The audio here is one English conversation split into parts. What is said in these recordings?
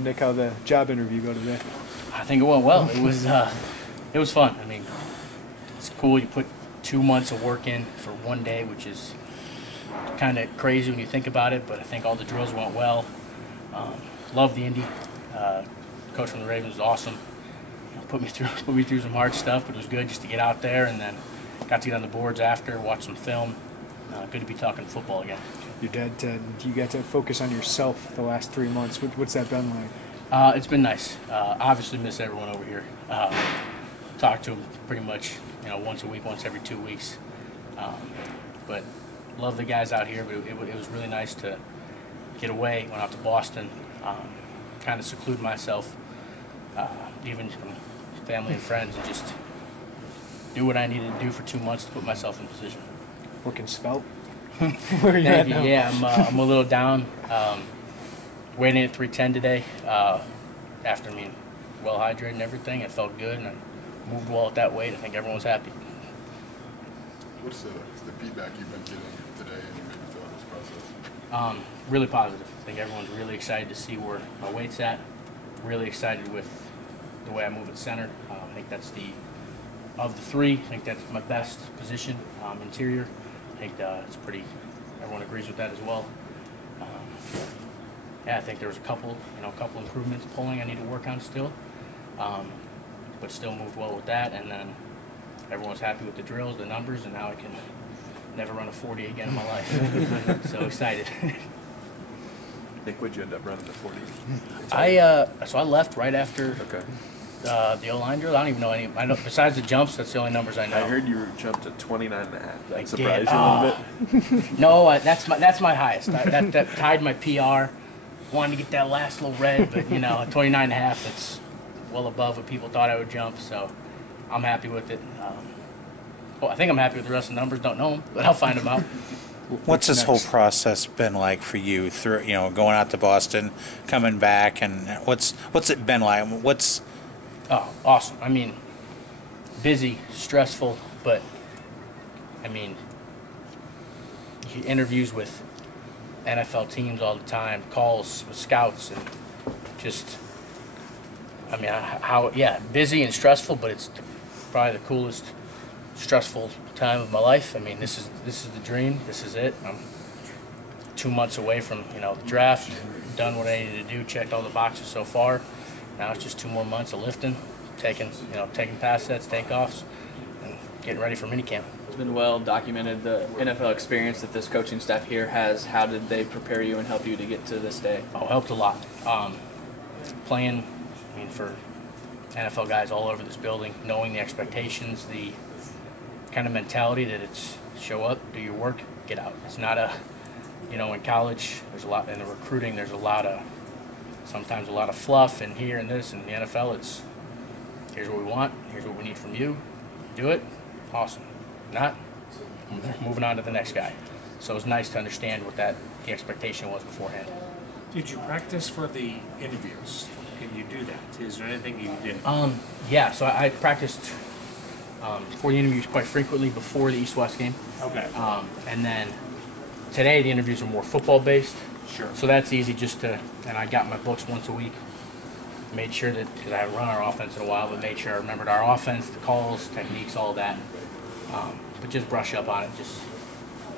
Nick, how the job interview go today? I think it went well. It was fun. I mean, it's cool. You put 2 months of work in for one day, which is kind of crazy when you think about it. But I think all the drills went well. Love the Indy. Coach from the Ravens was awesome. Put me through some hard stuff, but it was good just to get out there, and then got to get on the boards after, watch some film. Good to be talking football again. Your dad, you got to focus on yourself the last 3 months. What's that been like? It's been nice. Obviously miss everyone over here. Talk to them pretty much, once a week, once every 2 weeks. But love the guys out here. But it was really nice to get away. Went out to Boston, kind of seclude myself, even from family and friends, and just do what I needed to do for 2 months to put myself in position. Working svelte? Where are you at now? Yeah, I'm a little down. Waiting at 310 today. After being well hydrated and everything, it felt good, and I moved well at that weight. I think everyone's happy. What's the feedback you've been getting today and maybe throughout this process? Really positive. I think everyone's really excited to see where my weight's at. Really excited with the way I move at center. I think that's of the three, I think that's my best position, interior. I think it's pretty, everyone agrees with that as well. Yeah, I think there was a couple improvements pulling I need to work on still, but still moved well with that. And then everyone's happy with the drills, the numbers, and now I can never run a 40 again in my life. So excited. Nick, would you end up running the 40? So I left right after the O-line drill. I don't even know any. I know besides the jumps, that's the only numbers I know. I heard you jumped to 29.5. That I surprised did. you a little bit? No, that's my highest. That tied my PR. Wanted to get that last little red, but 29.5. That's well above what people thought I would jump. So I'm happy with it. I think I'm happy with the rest of the numbers. Don't know them, but I'll find them out. What's this whole process been like for you through, going out to Boston, coming back, and what's it been like? Awesome. I mean, busy, stressful, but I mean, interviews with NFL teams all the time, calls with scouts, and just, busy and stressful, but it's probably the coolest stressful time of my life. I mean, this is the dream. This is it. I'm 2 months away from the draft. Done what I needed to do. Checked all the boxes so far. Now it's just 2 more months of lifting, taking pass sets, takeoffs, and getting ready for minicamp. It's been well documented the NFL experience that this coaching staff here has. How did they prepare you and help you to get to this day? Helped a lot. Playing, for NFL guys all over this building, knowing the expectations, the kind of mentality that it's show up, do your work, get out. It's not in college, there's a lot, in the recruiting, there's sometimes a lot of fluff, and here and this, and the NFL, it's here's what we want, here's what we need from you, do it, awesome. Not, moving on to the next guy. So it was nice to understand what the expectation was beforehand. Did you practice for the interviews? Can you do that? Is there anything you did? Yeah, so I practiced for the interviews quite frequently before the East-West game. Okay. And then today the interviews are more football-based. Sure. So that's easy and I got my books once a week. Made sure that, because I haven't run our offense in a while, but made sure I remembered our offense, the calls, techniques, all that. But just brush up on it, just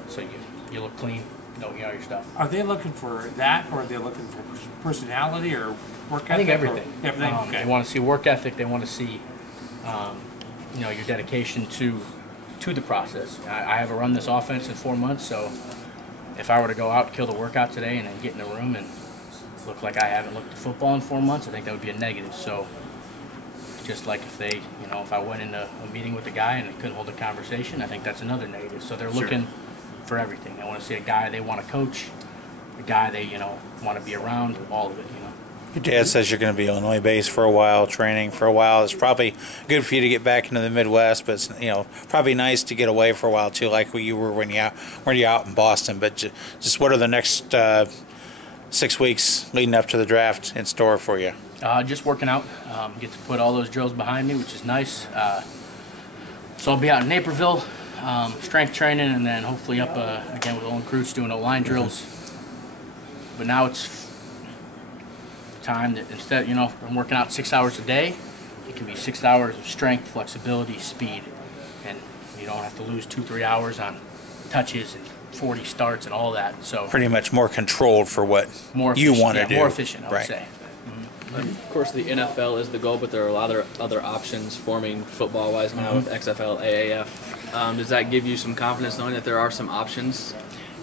so you look clean, know your stuff. Are they looking for that, or are they looking for personality or work ethic? I think everything. Everything. Okay. They want to see work ethic. They want to see, your dedication to the process. I haven't run this offense in 4 months, so if I were to go out, kill the workout today, and then get in a room and look like I haven't looked at football in 4 months, I think that would be a negative. So just like if I went into a meeting with a guy and I couldn't hold a conversation, I think that's another negative. So they're looking for everything. They want to see a guy they want to coach, a guy they want to be around, all of it. Your dad says you're going to be Illinois-based for a while, training for a while. It's probably good for you to get back into the Midwest, but it's probably nice to get away for a while too, like you were when you're out in Boston. But just what are the next 6 weeks leading up to the draft in store for you? Just working out. Get to put all those drills behind me, which is nice. So I'll be out in Naperville, strength training, and then hopefully up again with Owen Cruz doing O-line drills. But now it's time that instead, I'm working out 6 hours a day, it can be 6 hours of strength, flexibility, speed, and you don't have to lose 2-3 hours on touches and 40 starts and all that. So Pretty much more controlled for what more you efficient- want to yeah, do. more efficient, I would Right. say. Of course, the NFL is the goal, but there are a lot of other options forming football-wise now with XFL, AAF. Does that give you some confidence knowing that there are some options?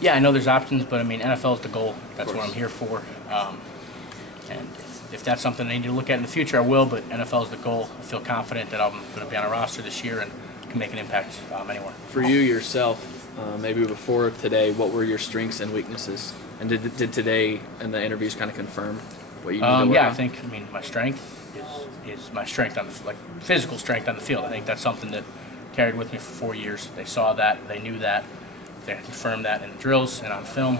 Yeah, I know there's options, but I mean, NFL is the goal. That's what I'm here for. And if that's something I need to look at in the future, I will, but NFL is the goal. I feel confident that I'm going to be on a roster this year and can make an impact anywhere. For you yourself, maybe before today, what were your strengths and weaknesses? And did today and the interviews kind of confirm what you need to work Yeah, on? I think, my strength is my strength on the, physical strength on the field. I think that's something that carried with me for 4 years. They saw that, they knew that, they confirmed that in the drills and on film.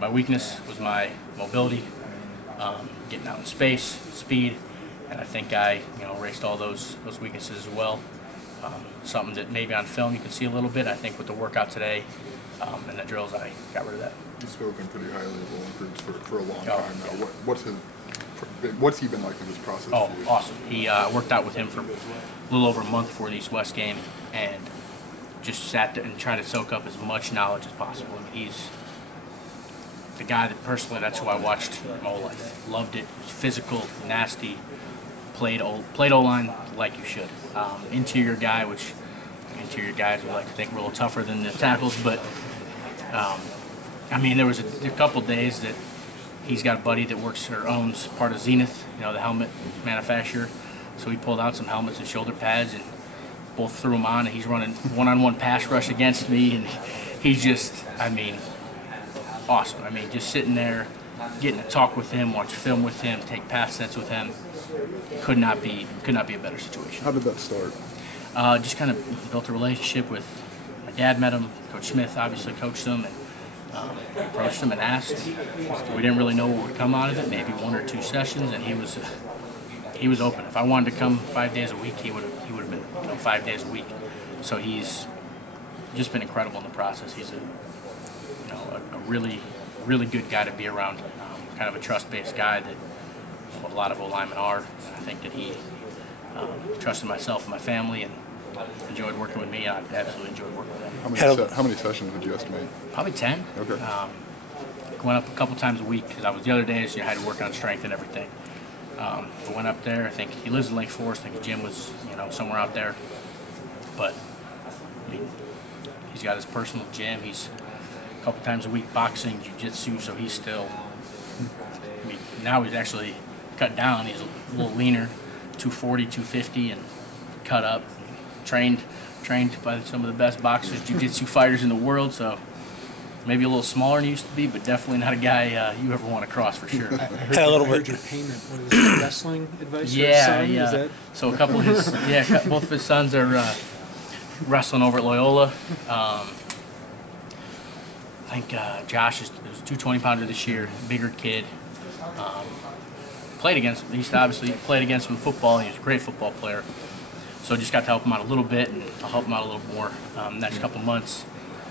My weakness was my mobility, getting out in space, speed, and I think I, erased all those weaknesses as well. Something that maybe on film you can see a little bit. I think with the workout today and the drills, I got rid of that. You've spoken pretty highly of Olin Krug's for a long Oh, time now. What's he been like in this process? Oh, for you? awesome. He worked out with him for a little over a month before the East West game and just sat there and tried to soak up as much knowledge as possible. I mean, he's the guy that personally, that's who I watched my whole life. Loved it. Physical, nasty, played O-line like you should. Interior guy, which interior guys would like to think we're a little tougher than the tackles, but there was a couple days that he's got a buddy that works or owns part of Zenith, the helmet manufacturer. So he pulled out some helmets and shoulder pads and both threw them on, and he's running one-on-one pass rush against me, and he's just, awesome. Just sitting there, getting to talk with him, watch film with him, take pass sets with him, could not be a better situation. How did that start? Just kind of built a relationship with my dad. Met him. Coach Smith obviously coached him, and approached him and asked. We didn't really know what would come out of it. Maybe 1 or 2 sessions, and he was open. If I wanted to come 5 days a week, he would have been 5 days a week. So he's just been incredible in the process. He's a really good guy to be around. Kind of a trust-based guy that a lot of O-linemen are. I think that he trusted myself and my family and enjoyed working with me. I absolutely enjoyed working with him. How many sessions would you estimate? Probably 10. Okay. Went up a couple times a week because the other days I had to work on strength and everything. I went up there. I think he lives in Lake Forest. I think his gym was somewhere out there. But he's got his personal gym. He's a couple times a week boxing, jiu-jitsu. So he's still. Now he's actually cut down. He's a little leaner, 240, 250, and cut up. Trained by some of the best boxers, jiu-jitsu fighters in the world. So maybe a little smaller than he used to be, but definitely not a guy you ever want to cross for sure. I heard your payment. What is it, wrestling advice for his Yeah, son? yeah. Is that? So a couple of his, both of his sons are wrestling over at Loyola. I think Josh is 220-pounder this year, bigger kid. Played against him. He used to obviously played against him in football. He was a great football player. So just got to help him out a little bit, and I'll help him out a little more next couple months.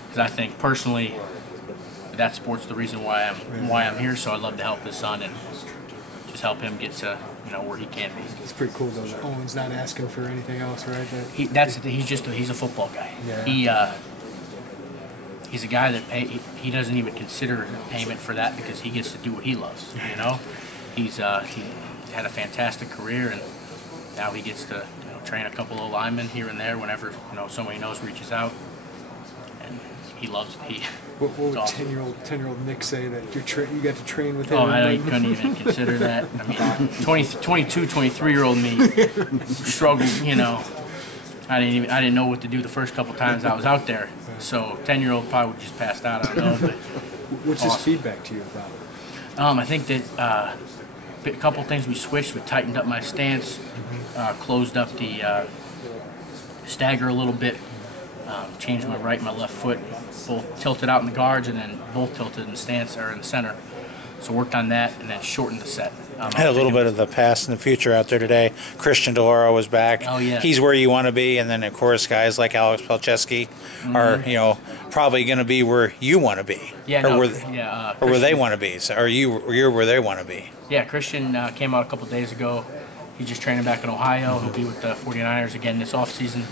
Because I think personally, that sport's the reason why I'm here. So I'd love to help his son and just help him get to where he can be. It's pretty cool though that Owen's not asking for anything else, right? He's a football guy. Yeah. He's a guy that he doesn't even consider payment for that because he gets to do what he loves. He had a fantastic career, and now he gets to train a couple of linemen here and there whenever someone he knows reaches out, and he loves it. What would awesome. 10-year-old Nick say that you got to train with him? Oh, I couldn't even consider that. 22, 23-year-old me struggled. I didn't know what to do the first couple times I was out there. So 10-year-old probably would just passed out. I don't know. But what's his awesome. feedback to you about it? I think that a couple things we switched. We tightened up my stance, closed up the stagger a little bit, changed my right and my left foot, both tilted out in the guards and then both tilted in the stance or in the center. So worked on that and then shortened the set. Had a little bit of the past and the future out there today. Christian DeLauro was back. Oh, yeah. He's where you want to be, and then of course guys like Alex Palczewski are probably going to be where you want to be. Yeah, or no, where, or where they want to be. So, or you're where they want to be. Yeah, Christian came out a couple days ago. He's just training back in Ohio. He'll be with the 49ers again this offseason.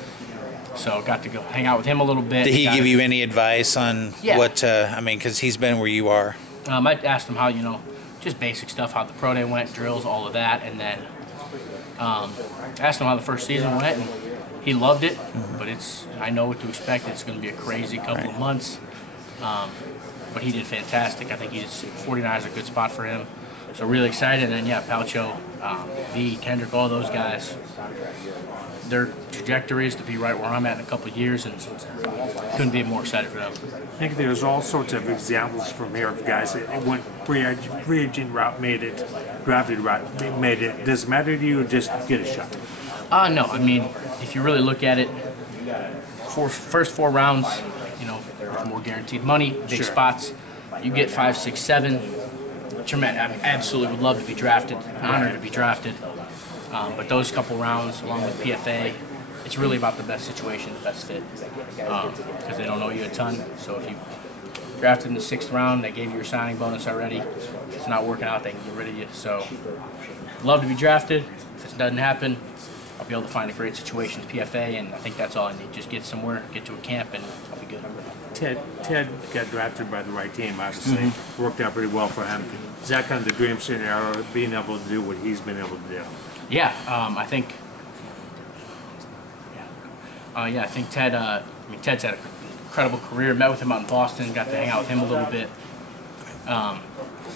So got to go hang out with him a little bit. Did he give you any advice on Yeah. what? I mean, because he's been where you are. I asked him how, just basic stuff, how the pro day went, drills, all of that, and then asked him how the first season went, and he loved it. But I know what to expect. It's going to be a crazy couple of months. But he did fantastic. I think 49 is a good spot for him. So really excited. And then, yeah, Palcho, V, Kendrick, all those guys, their trajectory is to be right where I'm at in a couple of years, and couldn't be more excited for them. I think there's all sorts of examples from here of guys that went free agent route, made it, drafted route, made it. Does it matter to you or just get a shot? No, I mean, if you really look at it, first 4 rounds, there's more guaranteed money, big spots. You get 5, 6, 7. Tremendous. I absolutely would love to be drafted. Honored to be drafted. But those couple rounds, along with PFA, it's really about the best situation, the best fit, because they don't owe you a ton. So if you drafted in the 6th round, they gave you your signing bonus already. If it's not working out, they can get rid of you. So love to be drafted. If it doesn't happen, I'll be able to find a great situation with PFA, and I think that's all I need. Just get somewhere, get to a camp, and I'll be good. Ted got drafted by the right team, obviously. Worked out pretty well for him. Is that kind of the dream scenario, being able to do what he's been able to do? Yeah, I think. I think Ted. Ted's had an incredible career. Met with him out in Boston. Got to hang out with him a little bit. But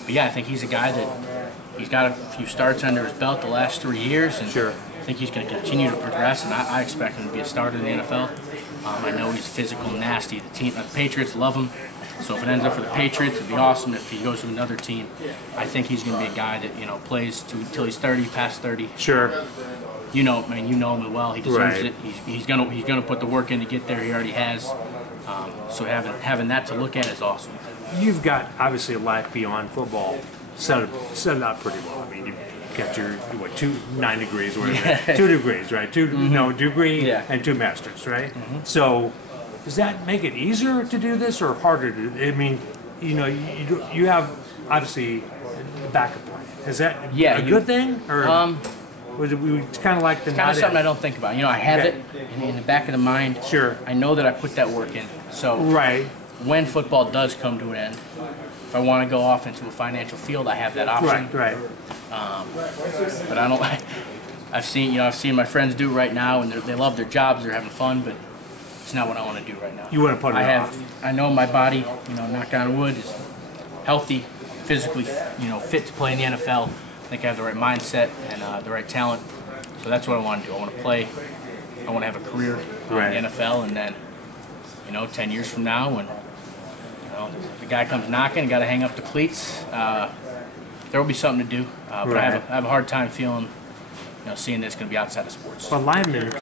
yeah, I think he's a guy that he's got a few starts under his belt the last 3 years, and Sure. I think he's going to continue to progress. And I expect him to be a starter in the NFL. I know he's physical, nasty. The Patriots love him. So if it ends up for the Patriots, it'd be awesome. If he goes to another team, I think he's going to be a guy that plays until he's 30, past 30. Sure. You know him well. He deserves Right. it. He's gonna put the work in to get there. He already has. So having that to look at is awesome. You've got, obviously, a life beyond football set up pretty well. I mean, you've got your, 9 degrees, or whatever. 2 degrees, right? Degree and 2 masters, right? So does that make it easier to do this or harder to do? I mean, you have, obviously, a backup plan. Is that a good thing? Or was it kind of like the Kind of something I don't think about. I have it in the back of the mind. Sure. I know that I put that work in. So Right. when football does come to an end, if I want to go off into a financial field, I have that option. Right. But I don't. I've seen my friends do it right now, and they love their jobs. They're having fun, but it's not what I want to do right now. You want to put it off. I know my body, knock on wood, is healthy, physically, fit to play in the NFL. I think I have the right mindset and the right talent. So that's what I want to do. I want to play. I want to have a career in the NFL, and then, 10 years from now, when the guy comes knocking and got to hang up the cleats, there will be something to do. But I have a hard time feeling, seeing this going to be outside of sports. But linemen